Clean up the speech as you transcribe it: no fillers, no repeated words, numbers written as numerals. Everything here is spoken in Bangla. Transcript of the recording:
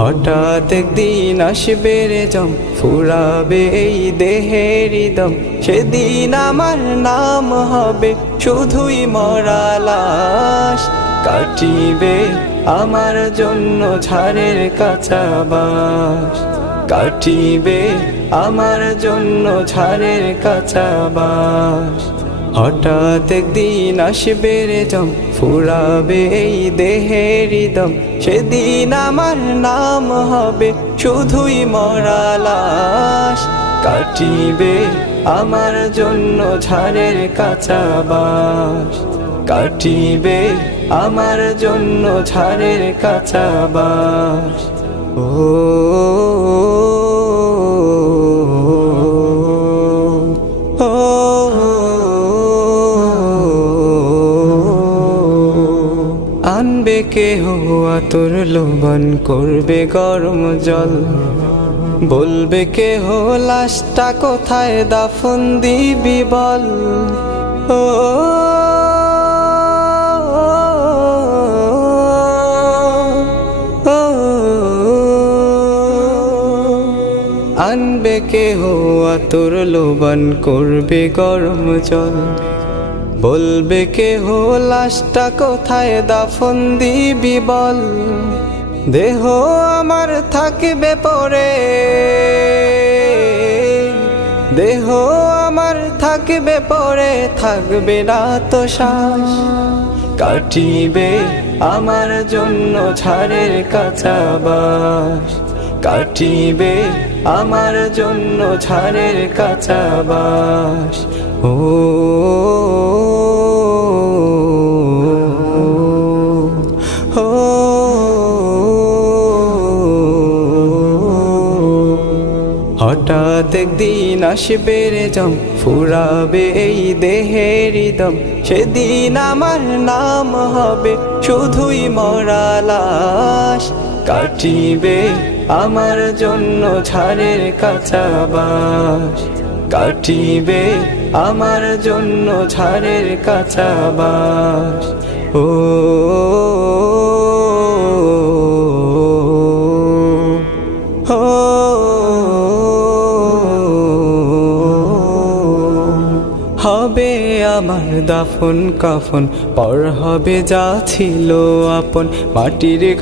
হঠাৎ একদিন আসবে রে জম, ফুরাবে এই দেহের দম, সেদিন আমার নাম হবে শুধুই মরা লাশ। কাটিবে আমার জন্য ঝাড়ের কাঁচা বাঁশ, কাটিবে আমার জন্য ঝাড়ের কাঁচা বাঁশ। হঠাৎ একদিন আসবে রে জম, ফুরাবে এই দেহের দম, সেদিন আমার নাম হবে শুধুই মরা লাশ। কাটিবে আমার জন্য ঝাড়ের কাঁচা বাঁশ, কাটিবে আমার জন্য ঝাড়ের কাঁচা বাঁশ। ও আনবে কেহ আতর লোভন, করবে গরম জল, বলবে কেহ লাশটা কোথায় দাফন দিবি বল। ও আনবে কেহ আতর লোভন, করবে গরম জল, বলবে কেহ লাশটা কোথায় দাফন দিবি বল। দেহ আমার থাকবে পরে, দেহ আমার থাকবে পরে, থাকবে না তো শ্বাস। কাটিবে আমার জন্য ঝাড়ের কাঁচা বাঁশ, কাটিবে আমার জন্য ঝাড়ের কাঁচা বাঁশ। ও হঠাৎ একদিন আসবে রে জম, ফুরাবে এই দেহের দম, সেদিন আমার নাম হবে শুধুই মরা লাশ। কাটিবে আমার জন্য ঝাড়ের কাঁচা বাঁশ, কাটিবে আমার জন্য ঝাড়ের কাঁচা বাঁশ। ও হবে আমার দাফন কাফন, পর হবে যা ছিল আপন, মাটির